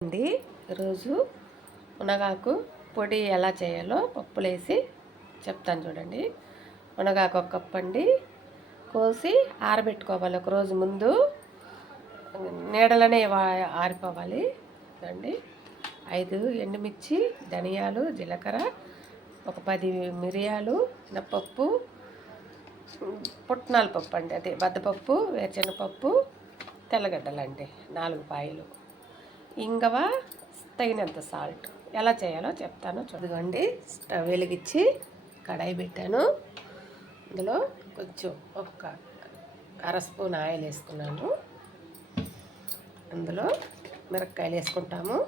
అండి ఈరోజు మునగాకు పొడి ఎలా చేయాలో పప్పులు వేసి చెప్తాను చూడండి. మునగాకు ఒక కప్పు అండి, కోసి ఆరబెట్టుకోవాలి. ఒక రోజు ముందు నీడలనే ఆరిపోవాలి అండి. 5 ఎండుమిర్చి, ధనియాలు, జీలకర్ర, ఒక 10 మిరియాలు, మినపప్పు, పుట్నాల పప్పు అండి, అదే బద్దపప్పు, వేరుశనగపప్పు, తెల్లగడ్డలండి 4 పాయలు, ఇంగవ, తగినంత సాల్ట్. ఎలా చేయాలో చెప్తాను చూడండి. స్టవ్ వెలిగించి కడాయి పెట్టాను. ఇందులో కొంచెం ఒక అర స్పూన్ ఆయిల్ వేసుకున్నాను. అందులో మిరపకాయలు వేసుకుంటాము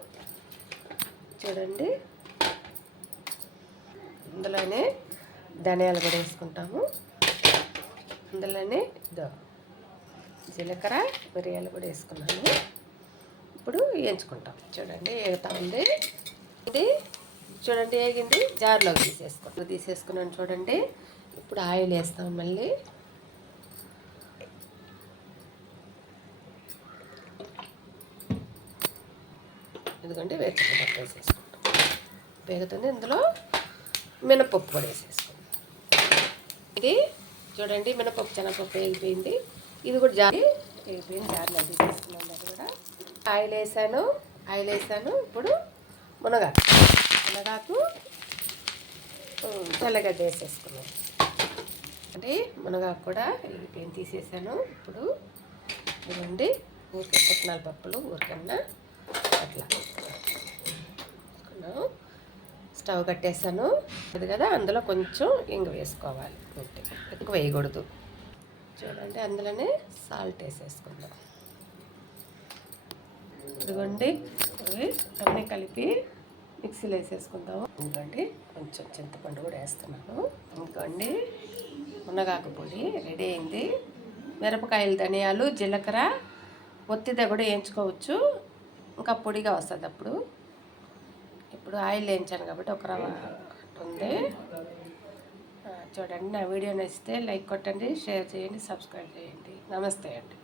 చూడండి. ఇందులోనే ధనియాలు కూడా వేసుకుంటాము. ఇందులోనే జీలకర్ర, మిరియాలు కూడా వేసుకున్నాను. ఇప్పుడు వేయించుకుంటాం చూడండి. వేగుతా ఉంది ఇది చూడండి. వేగింది, జార్లోకి తీసేసుకున్నాను చూడండి. ఇప్పుడు ఆయిల్ వేస్తాం మళ్ళీ. ఎందుకంటే వేసుకుంటాం, వేసేసుకుంటాం. వేగుతుంది. ఇందులో మినపప్పు కూడా వేసేసుకుంటాం. ఇది చూడండి, మినపప్పు శనగపప్పు వేగిపోయింది. ఇది కూడా వేగిపోయింది, జార్లో తీసేసుకున్నాను. అది కూడా ఆయిల్ వేసాను. ఇప్పుడు మునగాకు తెల్లగడ్డ వేసేసుకున్నాను అంటే మునగాకు కూడా వేగిపోయింది, తీసేసాను. ఇప్పుడు ఇవ్వండి, ఊరికే పుట్నాల పప్పులు ఊరికన్నా అట్లా వేసుకున్నాను. స్టవ్ కట్టేసాను. అది కదా, అందులో కొంచెం ఇంగు వేసుకోవాలి, ఎక్కువ వేయకూడదు చూడండి. అందులోనే సాల్ట్ వేసేసుకుందాం. ఇదిగోండి, అన్నీ కలిపి మిక్సీలో వేసేసుకుందాము. ఇంకోండి, కొంచెం చింతపండు కూడా వేస్తున్నాను. ఇంకోండి, మునగాకు పొడి రెడీ అయింది. మిరపకాయలు, ధనియాలు, జీలకర్ర ఒత్తిద కూడా వేయించుకోవచ్చు, ఇంకా పొడిగా వస్తుంది అప్పుడు. ఇప్పుడు ఆయిల్ వేయించాను కాబట్టి ఒక రవ్వ ఉంది చూడండి. నా వీడియో నచ్చితే లైక్ కొట్టండి, షేర్ చేయండి, సబ్స్క్రైబ్ చేయండి. నమస్తే అండి.